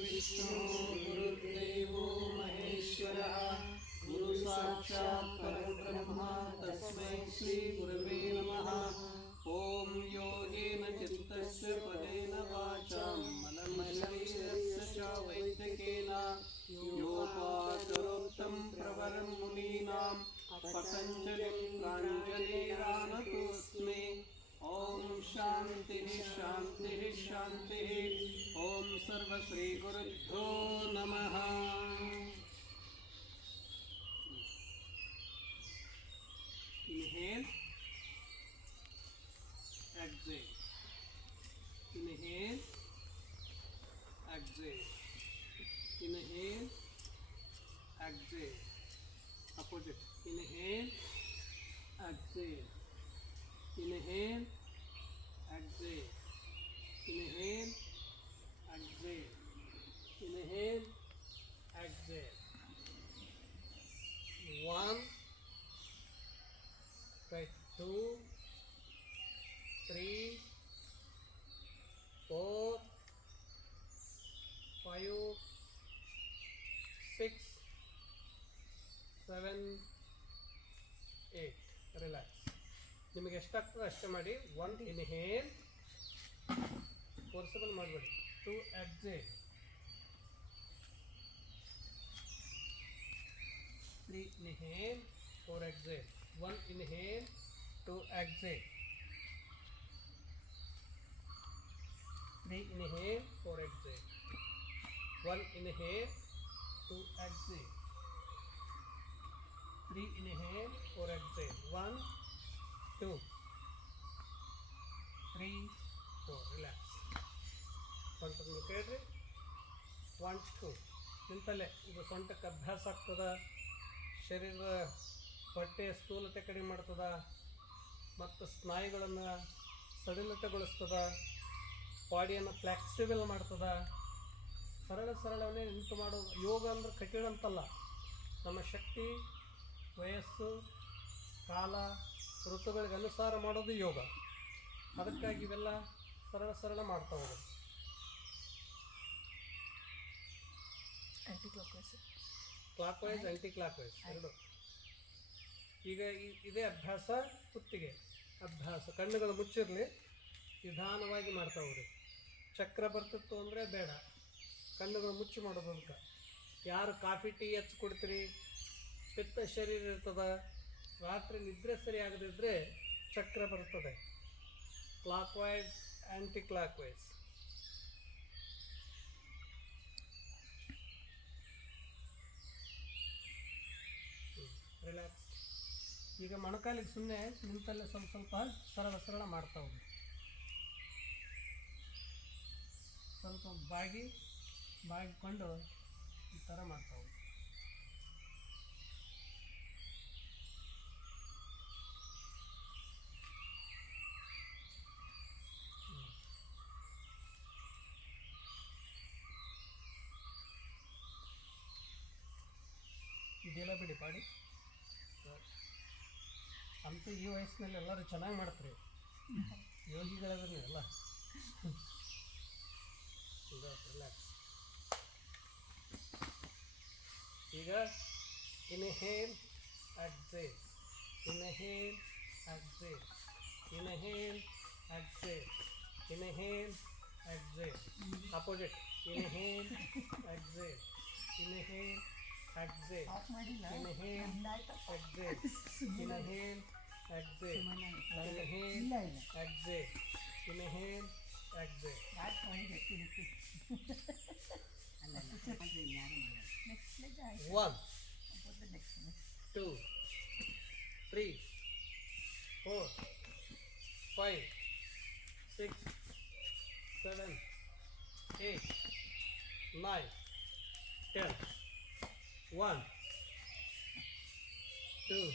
विष्णु गुरुर्देवो महेश्वरः, गुरु साक्षात् परब्रह्म तस्मै श्रीगुरवे पदेन वाचां मनमशरीरस्य च वैद्यकेन योपाकरोक्तं प्रवरं शान्तिः शान्तिः शान्तिः ॐ सर्वश्रीगुरुभ्यो नमः Inhale, exhale. Inhale, exhale. Inhale, exhale. Opposite. Inhale, exhale. ನಿಮಗೆ ಎಷ್ಟಾಗ್ತದೆ ಅಷ್ಟೇ ಮಾಡಿ ಒನ್ ಇನ್ಹೇಲ್ ಫೋರ್ಸಬಲ್ ಮಾಡಬೇಡಿ two exhale three inhale four exhale one inhale two exhale three inhale four exhale one inhale two exhale three inhale, four exhale. One, two, Three, four relax ಸ್ವಂತ ಕೇಳ್ರಿ. One two ನಿಂತಲ್ಲೇ. ಇದು ಸೊಂಟಕ್ಕೆ ಅಭ್ಯಾಸ ಆಗ್ತದೆ? ಶರೀರದ ಹೊಟ್ಟೆಯ ಸ್ಥೂಲತೆ ಕಡಿಮೆ ಮಾಡ್ತದೆ? ಮತ್ತು ಸ್ನಾಯುಗಳನ್ನು ಸಡಿಲತೆಗೊಳಿಸ್ತದೆ? ಬಾಡಿಯನ್ನು ಫ್ಲೆಕ್ಸಿಬಲ್ ಮಾಡ್ತದ? ಸರಳ ಸರಳವನ್ನೇ ನಿಂತು ಮಾಡೋ ಯೋಗ ಅಂದ್ರೆ ಕಠಿಣ ಅಂತಲ್ಲ. ನಮ್ಮ ಶಕ್ತಿ ವಯಸ್ಸು ಕಾಲ ಋತುಗಳಿಗೆ ಅನುಸಾರ ಮಾಡೋದು ಯೋಗ. ಅದಕ್ಕಾಗಿ ಇವೆಲ್ಲ ಸರಳ ಸರಳ ಮಾಡ್ತಾ ಹೋಗೋದು. ಆ್ಯಂಟಿ clock wise clockwise anticlockwise ಎರಡು. ಈಗ ಇದೇ ಅಭ್ಯಾಸ ಕುತ್ತಿಗೆ. ಅಭ್ಯಾಸ. ಕಣ್ಣುಗಳು ಮುಚ್ಚಿರಲಿ ನಿಧಾನವಾಗಿ ಮಾಡ್ತಾ ಹೋಗ್ರಿ. ಚಕ್ರ ಬರ್ತಿತ್ತು ಅಂದರೆ ಬೇಡ. ಕಣ್ಣುಗಳು ಮುಚ್ಚಿ ಮಾಡೋದು ಅಂತ. ಯಾರು ಕಾಫಿ ಟೀ ಹೆಚ್ಚು ಕೊಡ್ತೀರಿ? ಪಿತ್ತ ಶರೀರ ಇರ್ತದೆ? ರಾತ್ರಿ ನಿದ್ರೆ ಸರಿ ಆಗದಿದ್ದರೆ ಚಕ್ರ ಬರ್ತದೆ. clockwise anticlockwise relax ಈಗ ಮೊಣಕಾಲಿಗೆ ಸುಮ್ಮನೆ ನಿಂತಲ್ಲೇ ಸ್ವಲ್ಪ ಸ್ವಲ್ಪ ಸರಳ ಸರಳ ಮಾಡ್ತಾ ಹೋಗಿ ಸ್ವಲ್ಪ ಬಾಗಿ ಬಾಗಿಕೊಂಡು ಈ ಥರ ಮಾಡ್ತಾ ಹೋಗಿ ಇದೆಲ್ಲ ಬಿಡಿ ಪಾಡಿ ಅಂತೂ ಈ ವಯಸ್ಸಿನಲ್ಲಿ ಎಲ್ಲರೂ ಚೆನ್ನಾಗಿ ಮಾಡ್ತಾರೆ ಯೋಗಿಗಳದ್ರ ಎಲ್ಲ ರಿಲ್ಯಾಕ್ಸ್ ಈಗ inhale exhale inhale exhale inhale exhale inhale exhale opposite inhale exhale inhale exhale. Inhale, exhale. Inhale, exhale. Inhale, exhale. Inhale, exhale. One, two, three, four, five, six, seven, eight, nine, ten. One two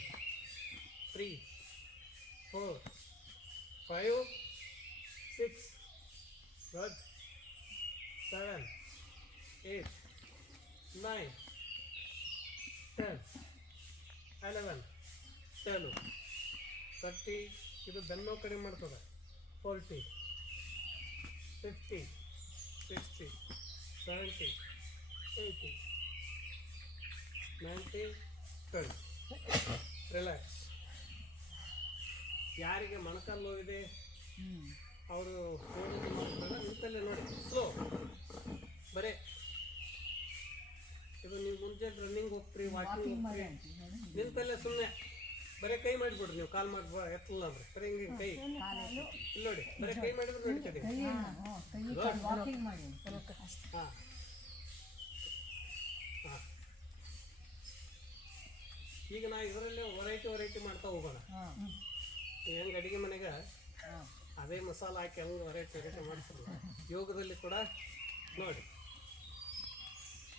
three four five six good seven eight nine ten eleven, ten, thirty ಇದು ಬೆನ್ನೋ ಕಡಿಮೆ ಮಾಡ್ತದೆ forty fifty sixty seventy eighty ninety twenty relax ಯಾರಿಗೆ ಮೊಣಕಾಲು ನೋವಿದೆ ಅವರು ಓಡೋದು ಮಾಡ್ತಾರೆ? ನಿಂತಲ್ಲೇ ನೋಡಿ. ಸ್ಲೋ ಬರೇ. ಇದು ನೀವು ಮುಂಜಾನೆ ರನ್ನಿಂಗ್ ಹೋಗ್ತೀರಿ ವಾಕಿಂಗ್ ನಿಂತಲ್ಲೇ ಸುಮ್ಮನೆ ಬರೀ ಕೈ ಮಾಡಿಬಿಡ್ರಿ ನೀವು ಕಾಲ್ ಮಾಡಿ ಎತ್ತಲ್ಲ ಅಂದ್ರೆ ಬರೀ ಹಿಂಗೆ ಕೈ. ಇಲ್ಲಿ ನೋಡಿ. ಬರೀ ಕೈ ಮಾಡಿದ್ರೆ ನಡೀತದೆ ಹಾಂ. ಈಗ ನಾ ಇದರಲ್ಲಿ ವೆರೈಟಿ ವೆರೈಟಿ ಮಾಡ್ತಾ ಹೋಗೋಣ. ಹೆಂಗ್ ಅಡಿಗೆ ಮನೆಗೆ? ಅದೇ ಮಸಾಲ ಹಾಕಿ ಹೆಂಗೆ ವೆರೈಟಿ ವೆರೈಟಿ ಮಾಡ್ತಾರಲ್ಲ? ಯೋಗದಲ್ಲಿ ಕೂಡ ನೋಡಿ.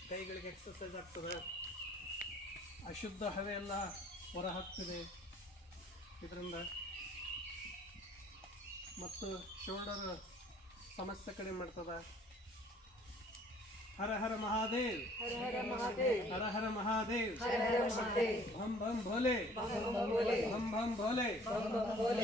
ಕೈಗಳಿಗೆ ಎಕ್ಸಸೈಸ್ ಆಗ್ತದೆ. ಅಶುದ್ಧ ಹವೆ ಎಲ್ಲ ಹೊರ ಹಾಕ್ತದೆ ಇದರಿಂದ ಮತ್ತು ಶೋಲ್ಡರ್ ಸಮಸ್ಯೆ ಕಡಿಮೆ ಮಾಡ್ತದ. हर हर महादेव हर हर महादेव हर हर महादेव हम भम भोले हम भम भोले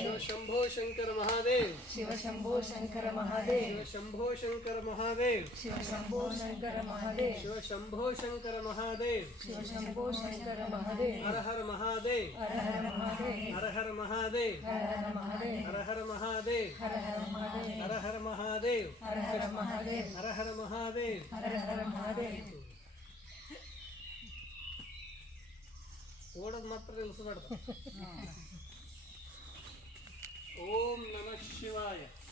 शिव शंभो शंकर महादेव शिव शंभो शंकर महादेव शिव शंभो शंकर महादेव शिव शंभो शंकर महादेव शिव शंभो शंकर महादेव शिव शंभो शंकर महादेव हर हर महादेव हर हर महादेव हर हर महादेव हर हर महादेव हर हर महादेव हर हर महादेव हर हर महादेव हर हर महादेव ಓಡೋದು ಮಾತ್ರ ನಿಲ್ಲಿಸಬಾರ್ದು ಓಂ ನಮಃ ಶಿವಾಯ.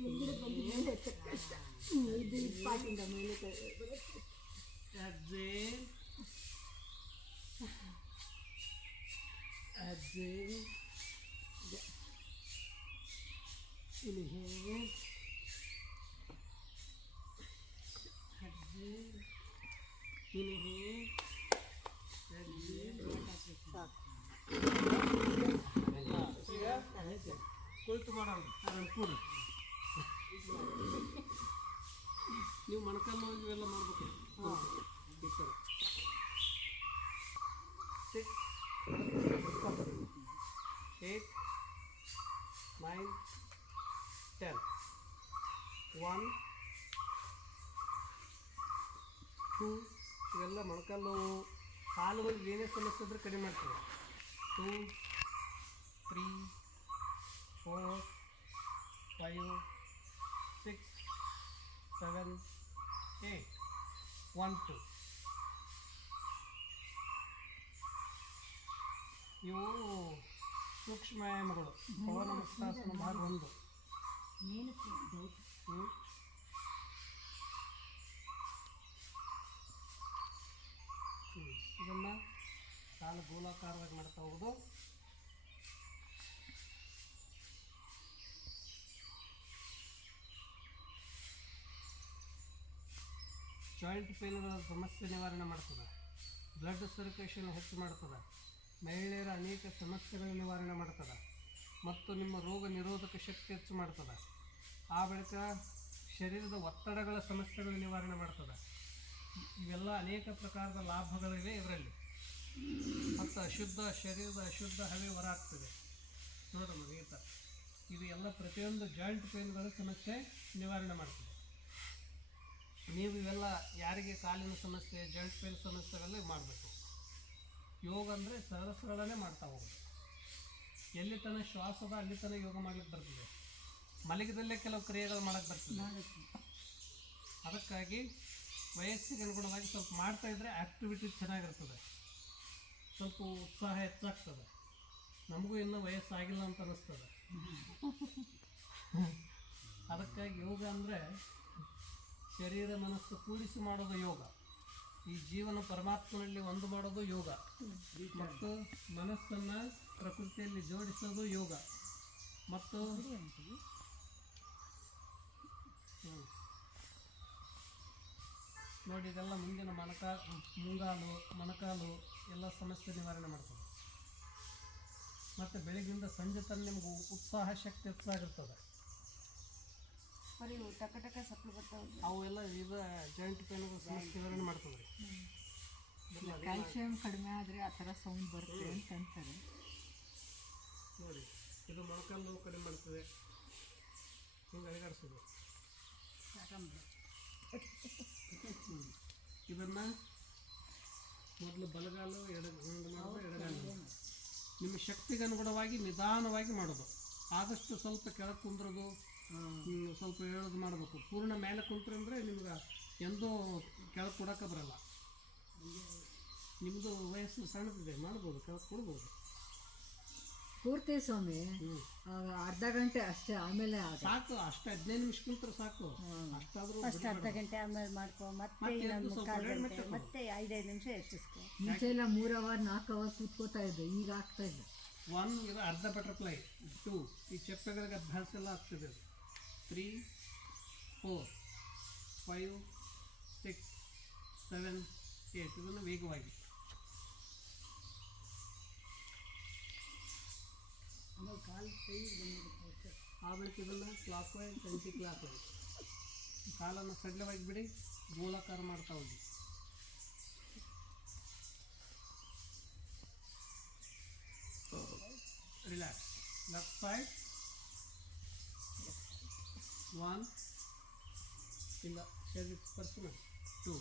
Tá vendo? Tá vendo? Ele é. Tá vendo? Ele é. कोई तुम्हारा पूरा ನೀವು ಮೊಣಕಾಲು ಇವೆಲ್ಲ ಮಾಡ್ಬೇಕು. ಈ ಥರ six eight nine ten one two ಇವೆಲ್ಲ ಮೊಣಕಾಲು ನೋವು ಕಾಲುಗಳಿಗೆ ಏನೇ ಸಮಸ್ಯೆ ಇದ್ರೆ ಕಡಿಮೆ ಮಾಡ್ತೀವಿ. Two three four five seven, eight, one, two. ಇವು ಸೂಕ್ಷ್ಮಗಳು ಪವನಮಸ್ತಾಸನ ಭಾಗ ಒಂದು. ಏನು ಇದನ್ನು ಕಾಲು ಗೋಲಾಕಾರವಾಗಿ ಮಾಡ್ತಾ ಹೋಗೋದು. ಜಾಯಿಂಟ್ ಪೇನ್ಗಳ ಸಮಸ್ಯೆ ನಿವಾರಣೆ ಮಾಡ್ತದೆ. ಬ್ಲಡ್ ಸರ್ಕ್ಯುಲೇಷನ್ ಹೆಚ್ಚು ಮಾಡ್ತದೆ. ಮಹಿಳೆಯರ ಅನೇಕ ಸಮಸ್ಯೆಗಳ ನಿವಾರಣೆ ಮಾಡ್ತದೆ. ಮತ್ತು ನಿಮ್ಮ ರೋಗ ನಿರೋಧಕ ಶಕ್ತಿ ಹೆಚ್ಚು ಮಾಡ್ತದೆ. ಆ ಬಳಿಕ ಶರೀರದ ಒತ್ತಡಗಳ ಸಮಸ್ಯೆಗಳ ನಿವಾರಣೆ ಮಾಡ್ತದೆ. ಇವೆಲ್ಲ ಅನೇಕ ಪ್ರಕಾರದ ಲಾಭಗಳಿವೆ ಇದರಲ್ಲಿ. ಮತ್ತು ಅಶುದ್ಧ ಶರೀರದ ಅಶುದ್ಧ ಹವೆ ಹೊರಾಗ್ತದೆ ನೋಡಮ್ಮ ಗೀತ ಇದು ಎಲ್ಲ ಪ್ರತಿಯೊಂದು ಜಾಯಿಂಟ್ ಪೇನ್ಗಳ ಸಮಸ್ಯೆ ನಿವಾರಣೆ ಮಾಡ್ತದೆ. ನೀವು ಇವೆಲ್ಲ ಯಾರಿಗೆ ಕಾಲಿನ ಸಮಸ್ಯೆ ಜಂಟ್ ಪೇನ್ ಸಮಸ್ಯೆಗಳಲ್ಲಿ ಮಾಡಬೇಕು. ಯೋಗ ಅಂದರೆ ಸರಳ ಸರಳನೇ ಮಾಡ್ತಾ ಹೋಗೋದು. ಎಲ್ಲಿ ತನಕ ಶ್ವಾಸದ ಅಲ್ಲಿ ತನಕ ಯೋಗ ಮಾಡ್ಲಿಕ್ಕೆ ಬರ್ತದೆ. ಮಲಗಿದಲ್ಲೇ ಕೆಲವು ಕ್ರಿಯೆಗಳು ಮಾಡಕ್ಕೆ ಬರ್ತದೆ. ಅದಕ್ಕಾಗಿ ವಯಸ್ಸಿಗೆ ಅನುಗುಣವಾಗಿ ಸ್ವಲ್ಪ ಮಾಡ್ತಾ ಇದ್ರೆ ಆ್ಯಕ್ಟಿವಿಟಿ ಚೆನ್ನಾಗಿರ್ತದೆ. ಸ್ವಲ್ಪ ಉತ್ಸಾಹ ಹೆಚ್ಚಾಗ್ತದೆ. ನಮಗೂ ಇನ್ನೂ ವಯಸ್ಸಾಗಿಲ್ಲ ಅಂತ ಅನ್ನಿಸ್ತದೆ ಅದಕ್ಕಾಗಿ ಯೋಗ ಅಂದರೆ ಶರೀರ ಮನಸ್ಸು ಕೂಡಿಸಿ ಮಾಡೋದು ಯೋಗ. ಈ ಜೀವನ ಪರಮಾತ್ಮನಲ್ಲಿ ಒಂದು ಮಾಡೋದು ಯೋಗ. ಮತ್ತು ಮನಸ್ಸನ್ನು ಪ್ರಕೃತಿಯಲ್ಲಿ ಜೋಡಿಸೋದು ಯೋಗ. ಮತ್ತು. ನೋಡಿ, ಇದೆಲ್ಲ ಮುಂದಿನ ಮೊಣಕಾ ಮುಂಗಾಲು, ಮೊಣಕಾಲು ಎಲ್ಲ ಸಮಸ್ಯೆ ನಿವಾರಣೆ ಮಾಡ್ತದೆ. ಮತ್ತು ಬೆಳಗ್ಗಿಂದ ಸಂಜೆ ತನಕ ನಿಮ್ಗೆ ಉತ್ಸಾಹ ಶಕ್ತಿ ಹೆಚ್ಚಾಗಿರ್ತದೆ. ಬರೀ ಟಕ ಟಕ ಸಪ್ಲು ಬರ್ತಾವೆ ಅವೆಲ್ಲ ಇದು ಜಾಯಿಂಟ್ ಪೇನ್ಗಳ ಸಮಸ್ಯೆ ನಿವಾರಣೆ ಮಾಡ್ತದೆ ರೀ ಕ್ಯಾಲ್ಸಿಯಂ ಕಡಿಮೆ ಆದರೆ ಆ ಥರ ಸೌಂಡ್ ಬರುತ್ತೆ ಅಂತ ಅಂತಾರೆ. ನೋಡಿ ಇದು ಮೊಳಕಾಲು ನೋವು ಕಡಿಮೆ ಮಾಡ್ತದೆ. ಹಿಂಗೆ ಅಲುಗಾಡಿಸೋದು. ಇದನ್ನು ಮೊದಲು ಬಲಗಾಲು ಎಡ ಎಡಗಾಲು. ನಿಮ್ಮ ಶಕ್ತಿಗೆ ಅನುಗುಣವಾಗಿ ನಿಧಾನವಾಗಿ ಮಾಡೋದು. ಆದಷ್ಟು ಸ್ವಲ್ಪ ಕೆಳಗೆ ಕುಂದ್ರೋದು. ಹ್ಮ್, ಸ್ವಲ್ಪ ಹೇಳೋದು ಮಾಡಬೇಕು. ಪೂರ್ಣ ಮೇಲೆ ಕುಂತ್ರಂದ್ರೆ ನಿಮ್ಗೆ ಎಂದೂ ಕೆಳಗೆ ಕೊಡೋಕೆ ಬರಲ್ಲ. ನಿಮ್ಮದು ವಯಸ್ಸು ಸಣ್ಣದಿದೆ ಮಾಡ್ಬೋದು ಕೆಳಗೆ ಕೊಡ್ಬೋದು. ಪೂರ್ತಿ ಸ್ವಾಮಿ ಅರ್ಧ ಗಂಟೆ ಅಷ್ಟೇ ಆಮೇಲೆ ಆಗ. ಸಾಕು ಅಷ್ಟು ಹದಿನೈದು ನಿಮಿಷ ಕುಂತ್ರೆ ಸಾಕು. ಅಷ್ಟಾದರೂ ಫಸ್ಟ್ ಅರ್ಧ ಗಂಟೆ ಆಮೇಲೆ ಮಾಡ್ಕೊ ಮತ್ತೆ ಮತ್ತೆ ಇನ್ನೊಂದು ಎದ್ದು ಮುಕ್ಕಾಲು ಗಂಟೆ ಮತ್ತೆ ಮತ್ತೆ ಐದೈದು ನಿಮಿಷ ಹೆಚ್ಚಿಸ್ಕೊ ಮುಂಚೆ ಎಲ್ಲ ಮೂರು ಅವರ್ ನಾಲ್ಕು ಅವರ್ ಕೂತ್ಕೋತಾ ಇದ್ದೆ ಈಗ ಆಗ್ತಾ ಇದೆ ಒನ್ ಇದು ಅರ್ಧ ಬಟರ್ಫ್ಲೈ ಟೂ ಈ ಚಪ್ಪೆಗಳಿಗೆ ಅಭ್ಯಾಸ ಎಲ್ಲ ಆಗ್ತದೆ. ಅದು three four five six seven eight. ಇದನ್ನು ವೇಗವಾಗಿ. ಆ ಬಳಿಕ ಇದನ್ನು clockwise anticlockwise ಕಾಲನ್ನು ಸಡ್ಲವಾಗಿ ಬಿಡಿ ಗೋಲಾಕಾರ ಮಾಡ್ತಾ ಹೋಗಿ. ರಿಲ್ಯಾಕ್ಸ್ ಲೆಫ್ಟ್ ಸೈಡ್ ಒನ್ ಇಲ್ಲ ಸ್ಪರ್ಶ ಮಾಡಿ ಟೂ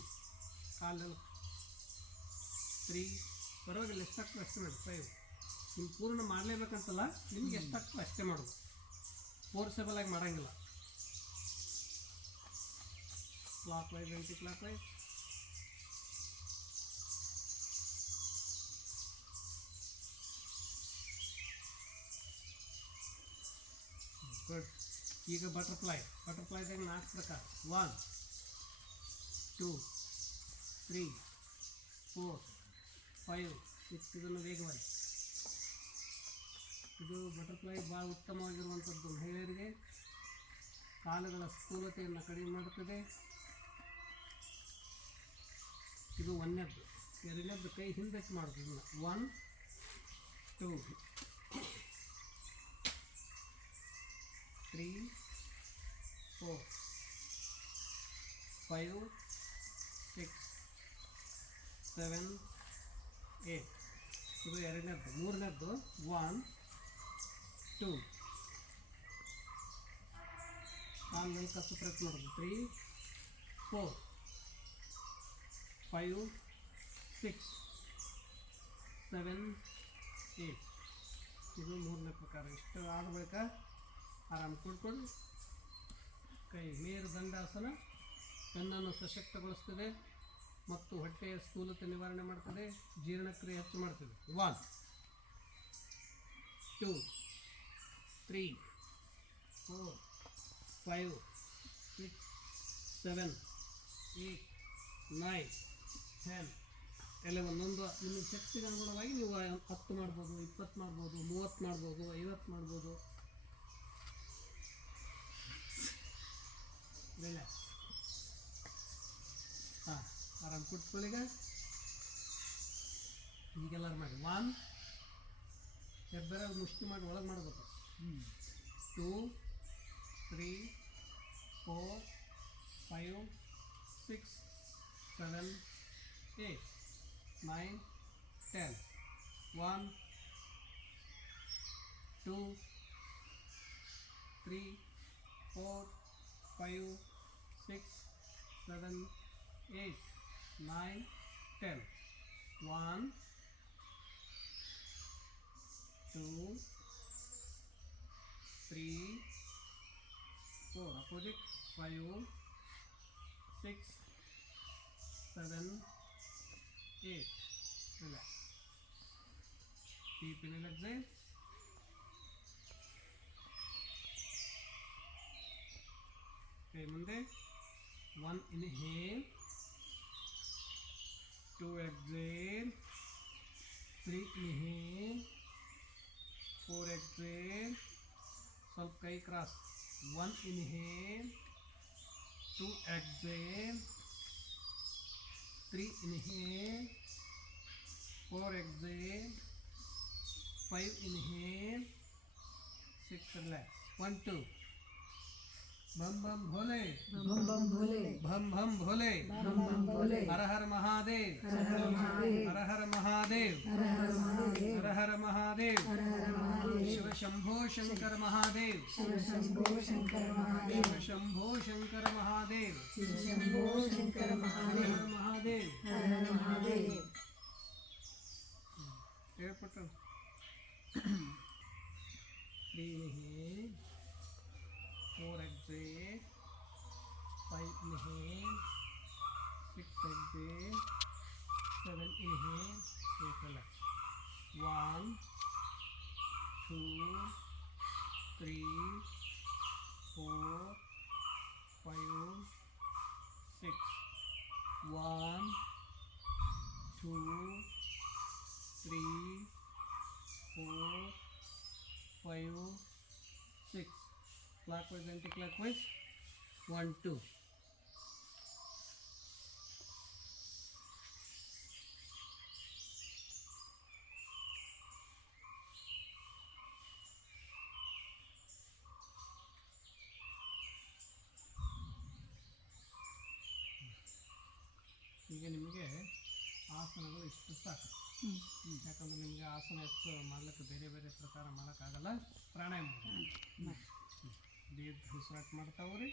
ಕಾಲೆಲ್ಲ. ತ್ರೀ ಪರವಾಗಿಲ್ಲ ಎಷ್ಟಾಗ್ತದೆ ಅಷ್ಟೇ ಮಾಡಿ. ಫೈವ್ ನೀವು ಪೂರ್ಣ ಮಾಡಲೇಬೇಕಂತಲ್ಲ, ನಿಮ್ಗೆ ಎಷ್ಟಾಗ್ತದೆ ಅಷ್ಟೇ ಮಾಡೋದು. ಫೋರ್ಸೇಬಲ್ ಆಗಿ ಮಾಡೋಂಗಿಲ್ಲ. Clockwise anticlockwise good ಈಗ ಬಟರ್ಫ್ಲೈ ಬಟರ್ಫ್ಲೈದಾಗ ನಾಲ್ಕು ಪ್ರಕಾರ. One two three four five six ಇದನ್ನು ವೇಗವಾಗಿ ಇದು ಬಟರ್ಫ್ಲೈ ಭಾಳ ಉತ್ತಮವಾಗಿರುವಂಥದ್ದು ಮಹಿಳೆಯರಿಗೆ ಕಾಲುಗಳ ಸ್ಥೂಲತೆಯನ್ನು ಕಡಿಮೆ ಮಾಡುತ್ತದೆ. ಇದು ಒಂದನೇದ್ದು. ಎರಡನೇದ್ದು ಕೈ ಹಿಂದಕ್ಕೆ ಮಾಡೋದು. One two three four five six seven eight ಇದು ಎರಡನೇದ್ದು, ಮೂರನೇದ್ದು ಒನ್ ಟೂ ಆಮೇಲೆ ಮೇಲೆ ಕತ್ತು ಪ್ರಯತ್ನ ಮಾಡೋದು three four five six seven eight ಇದು ಮೂರನೇ ಪ್ರಕಾರ. ಇಷ್ಟು ಆದ ಬಳಿಕ ಆರಾಮ್ ಕೂಡ್ಕೊಂಡು ಕೈ ಮೇರು ದಂಡಾಸನ ಕಣ್ಣನ್ನು ಸಶಕ್ತಗೊಳಿಸ್ತದೆ ಮತ್ತು ಹೊಟ್ಟೆಯ ಸ್ಥೂಲತೆ ನಿವಾರಣೆ ಮಾಡ್ತದೆ, ಜೀರ್ಣಕ್ರಿಯೆ ಹೆಚ್ಚು ಮಾಡ್ತದೆ. One two three four five six seven eight nine ten eleven ಒಂದು, ನಿಮ್ಮ ಶಕ್ತಿಗೆ ಅನುಗುಣವಾಗಿ ನೀವು ಹತ್ತು ಮಾಡ್ಬೋದು, ಇಪ್ಪತ್ತು ಮಾಡ್ಬೋದು, ಮೂವತ್ತು ಮಾಡ್ಬೋದು, ಐವತ್ತು ಮಾಡ್ಬೋದು. ರಿಲ್ಯಾಕ್ಸ್ ಹಾಂ ಆರಾಮ್ ಕುತ್ಕೊಳ್ಳೀಗ ಈಗೆಲ್ಲರೂ ಮಾಡಿ ಒನ್ ಹೆಬ್ಬೆರ ಮುಷ್ಟಿ ಮಾಡಿ ಒಳಗೆ ಮಾಡಬೇಕು two three four five six seven eight nine ten one two three four five six seven eight nine ten one two three four opposite five six seven eight relax deep in exhale ಕೈ ಮುಂದೆ one inhale two exhale three inhale four exhale ಸ್ವಲ್ಪ ಕೈ cross one inhale two exhale three inhale four exhale five inhale six relax one two bomb bomb Bhole. Bomb bomb Bhole. Bomb bomb Bhole. Bomb bomb Bhole. Her her Mahadev. Her her Mahadev. Her her Mahadev. Her her Mahadev. Her her Mahadev. Her her Mahadev. Shiv Shambho Shankar Mahadev. Shiv Shambho Shankar Mahadev. Shiv Shambho Shankar Mahadev. Shiv Shambho Shankar Mahadev. Her Mahadev. Her her Mahadev. Hmm. ಏರ್ಪಟ್ಟು 4 exhale, 5 inhale, 6 exhale, 7 in 8 relax. 1, 2, 3, 4, 5, 6. 1, 2, 3, 4, 5, 6. Clockwise, anti-clockwise. One, two. ಈಗ ನಿಮಗೆ ಆಸನಗಳು ಇಷ್ಟು ಸಾಕು ಯಾಕಂದ್ರೆ ನಿಮಗೆ ಆಸನ ಹೆಚ್ಚು ಮಾಡ್ಲಿಕ್ಕೆ ಬೇರೆ ಬೇರೆ ಪ್ರಕಾರ ಮಾಡೋಕ್ಕಾಗಲ್ಲ ಪ್ರಾಣಾಯಾಮ ದೀರ್ಘ ಉಸಿರಾಟ ಮಾಡ್ತಾವ್ರಿ.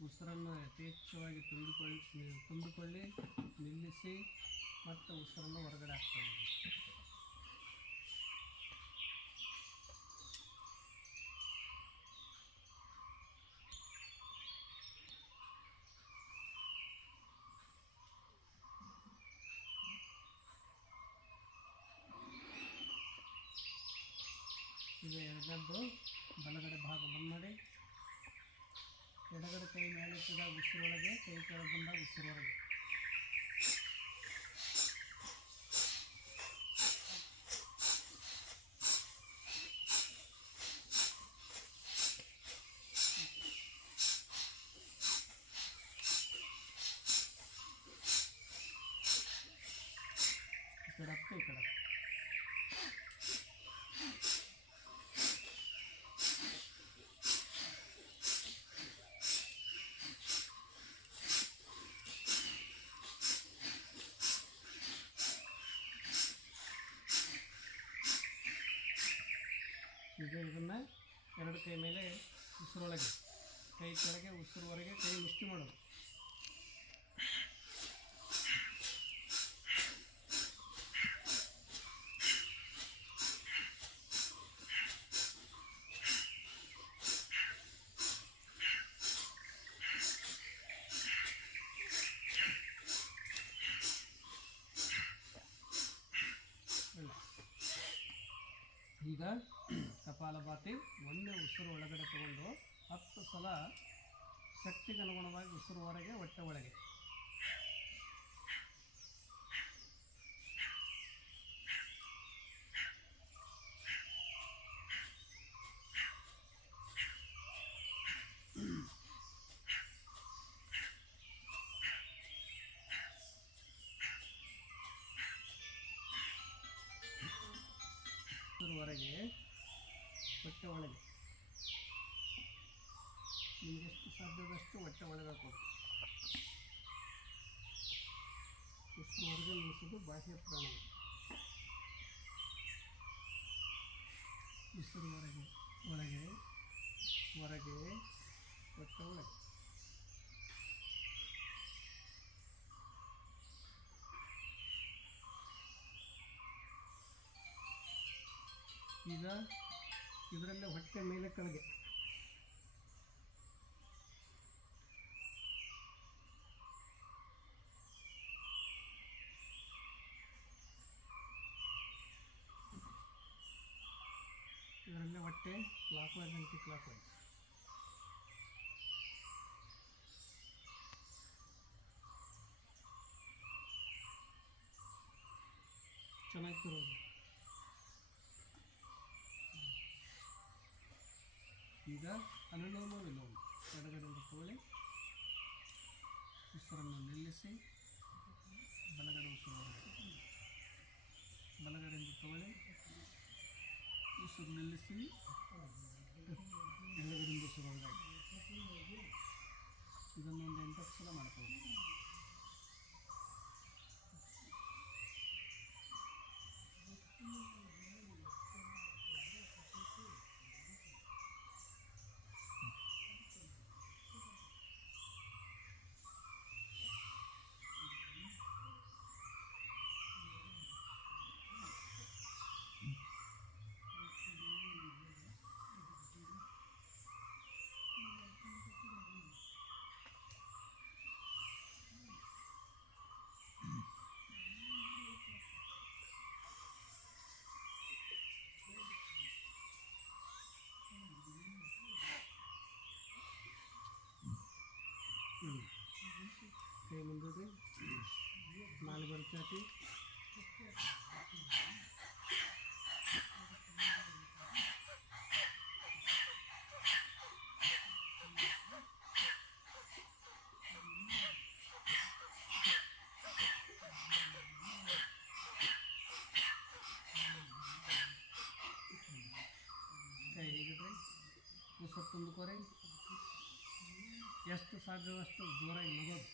ಉಸಿರನ್ನು ಯಥೇಚ್ಛವಾಗಿ ತುಂಬಿಕೊಳ್ಳಿ ತುಂಬಿಕೊಳ್ಳಿ ನಿಲ್ಲಿಸಿ ಮತ್ತು ಉಸಿರನ್ನು ಹೊರಗಡೆ ಹಾಕ್ತಾ ಈಗ ಎರಡನೇದ್ದು ಬಲಗಡೆ ಭಾಗ ಮಾಡಿ ಎಡಗಡೆ ಕೈ ಮೇಲೆ ಉಸಿರೊಳಗೆ ಕೈ ಕೆಳಗೆ ಬಂದಾಗ ಉಸಿರೊಳಗೆ ಈ ಕಡೆ ಅಪ್ಪ ಈ ಕಡೆ ಅಪ್ಪ. ಈಗ ಇದನ್ನು ಎರಡು ಕೈ ಮೇಲೆ ಉಸಿರೊಳಗೆ ಕೈ ಕೆಳಗೆ ಉಸಿರುವರೆಗೆ ಕೈ ಮುಷ್ಟಿ ಮಾಡೋದು. ಈಗ ಈಗ ಕಪಾಲಭಾತಿ ಒಂದೇ ಉಸಿರು ಒಳಗಡೆ ತಗೊಂಡು ಹತ್ತು ಸಲ ಶಕ್ತಿಗೆ ಅನುಗುಣವಾಗಿ ಉಸಿರು ಹೊಟ್ಟೆ ಒಳಗೆ. ಸಾಧ್ಯದಷ್ಟು ಹೊಟ್ಟೆ ಒಳಗೆ ಎಷ್ಟು ಹೊರಗೆ ನಿಲ್ಲಿಸೋದು ಬಾಹ್ಯ ಪ್ರಾಣ. ಉಸಿರು ಹೊರಗೆ ಒಳಗೆ ಹೊರಗೆ, ಹೊಟ್ಟೆ ಒಳಗೆ. ಈಗ ಇದರಲ್ಲೇ ಹೊಟ್ಟೆ ಮೇಲೆ ಕೆಳಗೆ. ಬಟ್ಟೆ clockwise anticlockwise ಚೆನ್ನಾಗಿ ಈಗ ಅನುಲೋಮ ವಿಲೋಮ ಎಡಗಡೆಯಿಂದ ತಗೊಳ್ಳಿ. ಉಸಿರನ್ನು ನಿಲ್ಲಿಸಿ. ಉಸಿರು ನಿಲ್ಲಿಸಿ ಎಡಗಡೆಯಿಂದ ಉಸಿರು ಹೊರಗೆ. ಇದನ್ನು ಒಂದು ಎಂಟತ್ತು ಸಲ ಮಾಡ್ಕೊಳ್ಳಿ ನಾಲ್ಕು ಬರುತ್ತೆ ಹಾಕಿ ಕೈ ಹೀಗಿಡ್ರಿ ಉಸಿರು ತುಂಬಿಕೋರಿ ಎಷ್ಟು ಸಾಧ್ಯವಷ್ಟು ಜೋರಾಗಿ ನಗೋದು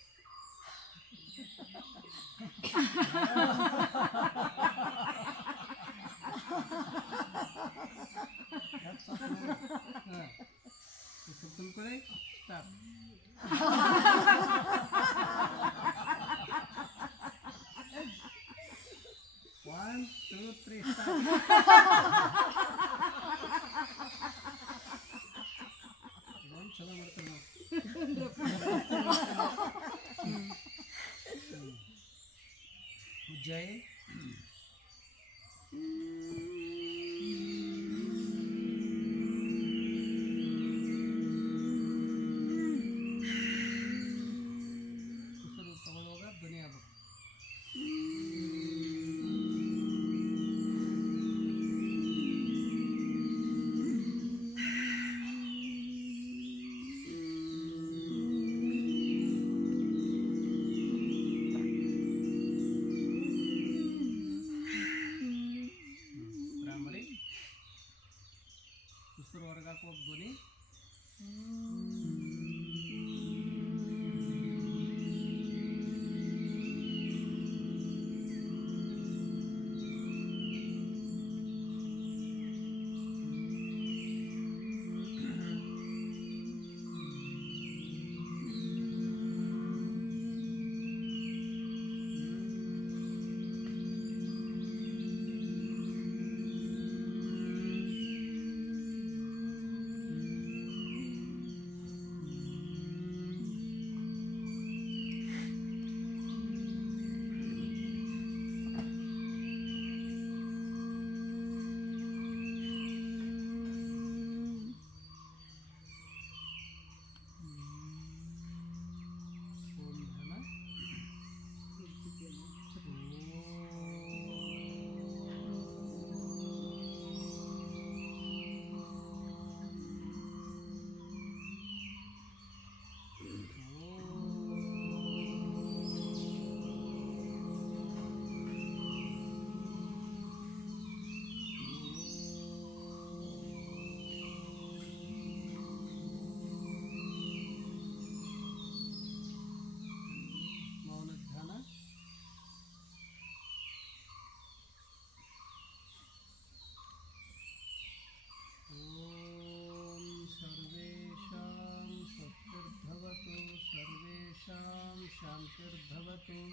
भवतु।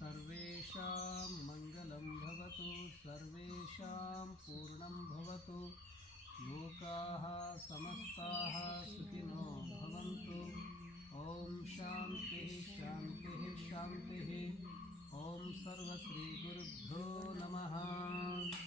सर्वेषां मङ्गलं भवतु, सर्वेषां पूर्णं भवतु। लोकाः सुखिनो भवन्तु। ॐ शान्तिः शान्तिः शान्तिः। सर्वश्रीगुरुभ्यो नमः।